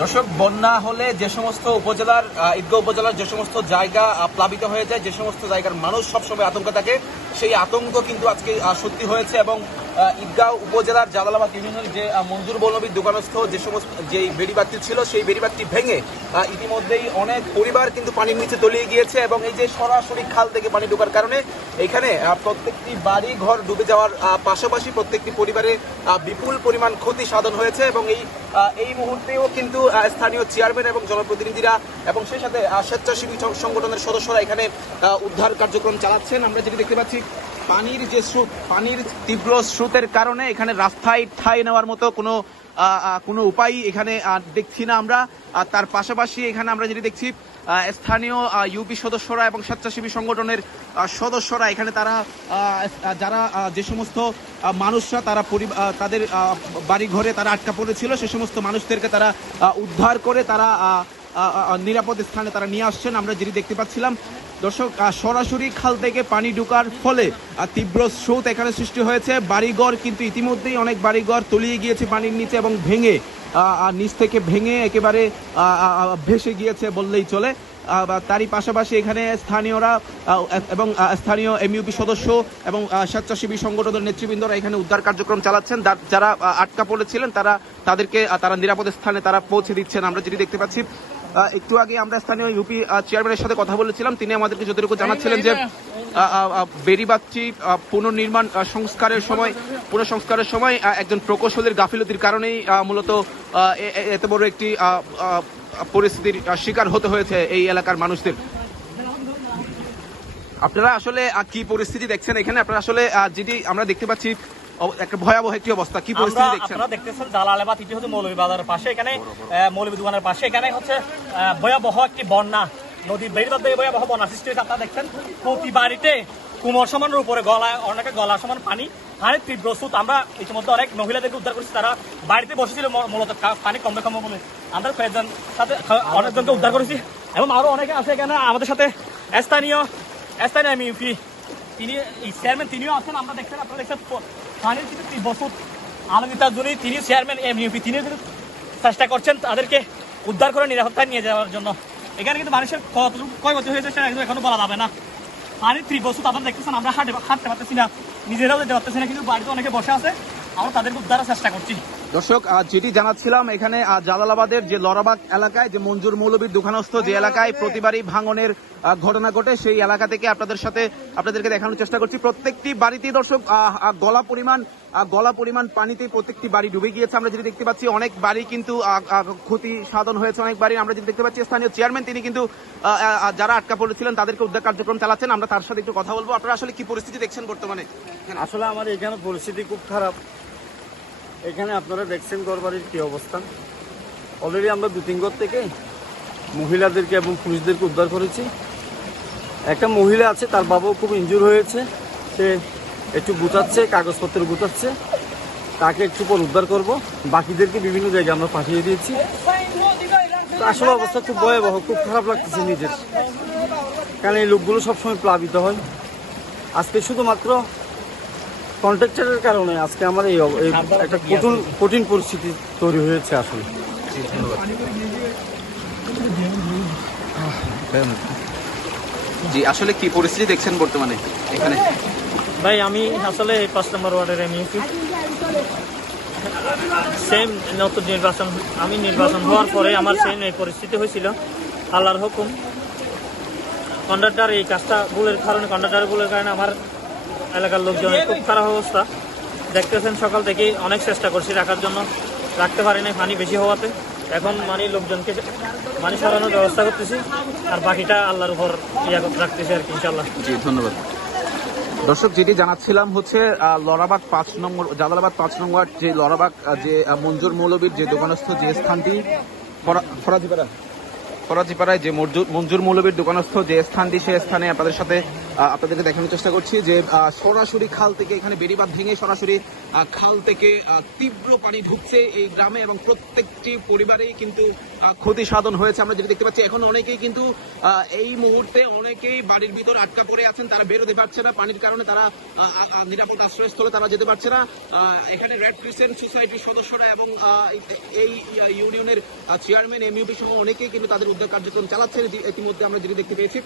দর্শক, বন্যা হলে যে সমস্ত উপজেলার ঈদগাঁও উপজেলার যে সমস্ত জায়গা প্লাবিত হয়ে যায়, যে সমস্ত জায়গার মানুষ সবসময় আতঙ্ক থাকে, সেই আতঙ্ক কিন্তু আজকে সত্যি হয়েছে এবং ঈদগাঁও উপজেলার জালালাবাদ ইউনিয়নের যে মঞ্জুর বলনবীর দোকানস্থ যে সমস্ত যে বেড়িবাতি ছিল, সেই বেড়িবাতি ভেঙে ইতিমধ্যেই অনেক পরিবার কিন্তু পানির নিচে তলিয়ে গিয়েছে এবং এই যে সরাসরি খাল থেকে পানি ঢোকার কারণে এখানে প্রত্যেকটি বাড়ি ঘর ডুবে যাওয়ার পাশাপাশি প্রত্যেকটি পরিবারে বিপুল পরিমাণ ক্ষতি সাধন হয়েছে এবং এই এই মুহূর্তেও কিন্তু স্থানীয় চেয়ারম্যান এবং জনপ্রতিনিধিরা এবং সেই সাথে স্বেচ্ছাসেবী সংগঠনের সদস্যরা এখানে উদ্ধার কার্যক্রম চালাচ্ছেন। আমরা যেটি দেখতে পাচ্ছি, পানির যে স্রোত, পানির তীব্র স্রোতের কারণে এখানে রাস্তায় ঠাই নেওয়ার মতো কোনো কোনো উপায় এখানে দেখছি না আমরা। আর তার পাশাপাশি এখানে আমরা যেটি দেখছি স্থানীয় ইউপি সদস্যরা এবং স্বেচ্ছাসেবী সংগঠনের সদস্যরা এখানে তারা যারা যে সমস্ত মানুষরা তারা তাদের বাড়ি ঘরে তারা আটকা পড়েছিল, সে সমস্ত মানুষদেরকে তারা উদ্ধার করে তারা নিরাপদ স্থানে তারা নিয়ে আসছেন। আমরা যেটি দেখতে পাচ্ছিলাম, দর্শক সরাসরি খাল থেকে পানি ঢোকার ফলে তীব্র স্রোত এখানে সৃষ্টি হয়েছে। বাড়িঘর কিন্তু ইতিমধ্যেই অনেক বাড়িঘর তলিয়ে গিয়েছে পানির নিচে এবং ভেঙে নিচ থেকে ভেঙে একেবারে ভেসে গিয়েছে বললেই চলে। তারই পাশাপাশি এখানে স্থানীয়রা এবং স্থানীয় এমইউপি সদস্য এবং স্বেচ্ছাসেবী সংগঠনের নেতৃবৃন্দরা এখানে উদ্ধার কার্যক্রম চালাচ্ছেন। যারা আটকা পড়েছিলেন, তারা তাদেরকে তারা নিরাপদ স্থানে তারা পৌঁছে দিচ্ছেন। আমরা যেটি দেখতে পাচ্ছি একটু আগে আমরা স্থানীয় ইউপি চেয়ারম্যানের সাথে কথা বলেছিলাম। তিনি আমাদেরকে যতটুকু জানাচ্ছিলেন যে আহ, পুনর্নির্মাণ সংস্কারের সময় পুনঃসংস্কারের সময় একজন প্রকৌশলীর গাফিলতির কারণেই মূলত এত বড় একটি পরিস্থিতির শিকার হতে হয়েছে এই এলাকার মানুষদের। আপনারা আসলে কি পরিস্থিতি দেখছেন এখানে? আপনারা আসলে যেটি আমরা দেখতে পাচ্ছি একটা ভয়াবহ একটি অবস্থা। কি পরিস্থিতি দেখছেন? আপনারা দেখতেছেন জালালাবাদ এটি হচ্ছে পাশে। এখানে মৌলভী দোকানের পাশে। এখানে হচ্ছে ভয়াবহ একটি বন্যা। নদী বেড়িবাদ ভয়াবহ বন্যা সৃষ্টি হয়েছে। আপনারা দেখছেন প্রতি বাড়িতে কুমোর সমানের উপরে গলা অনেকে গলা সমান পানি পানির তীব্র স্রোত। আমরা ইতিমধ্যে অনেক মহিলাদেরকে উদ্ধার করেছি। তারা বাড়িতে বসেছিল মূলত পানি কমবে কমবে বলে। আমরা কয়েকজন সাথে অনেকজনকে উদ্ধার করেছি। এবং আরও অনেকে আছে এখানে। আমাদের সাথে স্থানীয় স্থানীয় এমইউপি তিনি চেয়ারম্যান তিনিও আছেন, আমরা দেখছেন, আপনারা দেখছেন পানির কিন্তু তীব্র স্রোত আলমিতার জন্য তিনি চেয়ারম্যান এমইউপি তিনি কিন্তু চেষ্টা করছেন তাদেরকে উদ্ধার করে নিরাপত্তায় নিয়ে যাওয়ার জন্য। এখানে কিন্তু মানুষের কতটুকু কয় বছর হয়েছে সেটা একদম এখনও বলা যাবে না। পানির তীব্র স্রোত আপনারা দেখতেছেন, আমরা হাঁটে হাঁটতে পারতেছি না, নিজেরাও যেতে পারতেছি না, কিন্তু বাড়িতে অনেকে বসে আছে, আমরা তাদেরকে উদ্ধারের চেষ্টা করছি। দর্শক যেটি জানাচ্ছিলাম এখানে জালালাবাদের যে লরাবাগ এলাকায় যে মঞ্জুর মৌলবীর দোকানস্থ যে এলাকায় প্রতিবারই ভাঙনের ঘটনা ঘটে সেই এলাকা থেকে আপনাদের সাথে আপনাদেরকে দেখানোর চেষ্টা করছি। প্রত্যেকটি বাড়িতেই দর্শক গলা পরিমাণ গলা পরিমাণ পানিতে প্রত্যেকটি বাড়ি ডুবে গিয়েছে। আমরা যেটি দেখতে পাচ্ছি অনেক বাড়ি কিন্তু ক্ষতি সাধন হয়েছে অনেক বাড়ি আমরা যেটি দেখতে পাচ্ছি স্থানীয় চেয়ারম্যান তিনি কিন্তু যারা আটকা পড়েছিলেন তাদেরকে উদ্ধার কার্যক্রম চালাচ্ছেন। আমরা তার সাথে একটু কথা বলব। আপনারা আসলে কি পরিস্থিতি দেখছেন বর্তমানে? আসলে আমার এখানে পরিস্থিতি খুব খারাপ। এখানে আপনারা দেখছেন ঘরবাড়ির কি অবস্থা? অলরেডি আমরা দু তিন ঘর থেকে মহিলাদেরকে এবং পুরুষদেরকে উদ্ধার করেছি। একটা মহিলা আছে, তার বাবাও খুব ইনজুর হয়েছে। সে একটু গুটাচ্ছে কাগজপত্র গুটাচ্ছে তাকে একটু পর উদ্ধার করব। বাকিদেরকে বিভিন্ন জায়গায় আমরা পাঠিয়ে দিয়েছি। আসলে অবস্থা খুব ভয়াবহ, খুব খারাপ লাগতেছে নিজের। কারণ এই লোকগুলো সবসময় প্লাবিত হয়। আজকে শুধুমাত্র কন্ট্রাক্টরের কারণে আজকে আমার এই অব- এই একটা কঠিন কঠিন পরিস্থিতি তৈরি হয়েছে আসলে। জি আসলে কি পরিস্থিতি দেখছেন বর্তমানে এখানে? ভাই আমি আসলে এই পাঁচ নম্বর ওয়ার্ডের এমইউপি সেম নতুন নির্বাচন আমি নির্বাচন হওয়ার পরে আমার সেম এই পরিস্থিতি হয়েছিল। আল্লাহর হুকুম। কন্ডাক্টর এই কাজটা ভুলের কারণে কন্ডাক্টর ভুলের কারণে আমার এলাকার লোকজনের খুব খারাপ অবস্থা। দেখতেছেন সকাল থেকে অনেক চেষ্টা করছি রাখার জন্য। রাখতে পারি না পানি বেশি হওয়াতে। এখন মানে লোকজনকে পানি সরানোর ব্যবস্থা করতেছি। আর বাকিটা আল্লাহর উপর ইয়া রাখতেছি আর কি ইনশাল্লাহ জি ধন্যবাদ। দর্শক যেটি জানাচ্ছিলাম হচ্ছে আহ, লরাবাগ পাঁচ নম্বর জালালাবাদ পাঁচ নম্বর যে লরাবাগ আহ, যে মঞ্জুর মৌলবীর যে দোকানস্থ যে স্থানটি ফরা- ফরাজিপাড়া ফরাজিপাড়ায় যে মঞ্জুর মৌলবীর দোকানস্থ যে স্থানটি সেই স্থানে আপনাদের সাথে আপনাদেরকে দেখানোর চেষ্টা করছি যে সরাসরি খাল থেকে এখানে বেড়িবাঁধ ভেঙে সরাসরি খাল থেকে তীব্র পানি ঢুকছে এই গ্রামে এবং প্রত্যেকটি পরিবারেই কিন্তু ক্ষতি সাধন হয়েছে। আমরা যেটা দেখতে পাচ্ছি, এখন অনেকেই কিন্তু এই মুহূর্তে অনেকেই বাড়ির ভিতর আটকা পড়ে আছেন। তারা বেরোতে পারছে না। পানির কারণে তারা নিরাপদ আশ্রয়স্থলে তারা যেতে পারছে না। এখানে রেড ক্রিসেন্ট সোসাইটির সদস্যরা এবং এই ইউনিয়নের চেয়ারম্যান এমইউপি সহ অনেকেই কিন্তু তাদের উদ্ধার কার্যক্রম চালাচ্ছেন। ইতিমধ্যে আমরা যেটি দেখতে পেয়েছি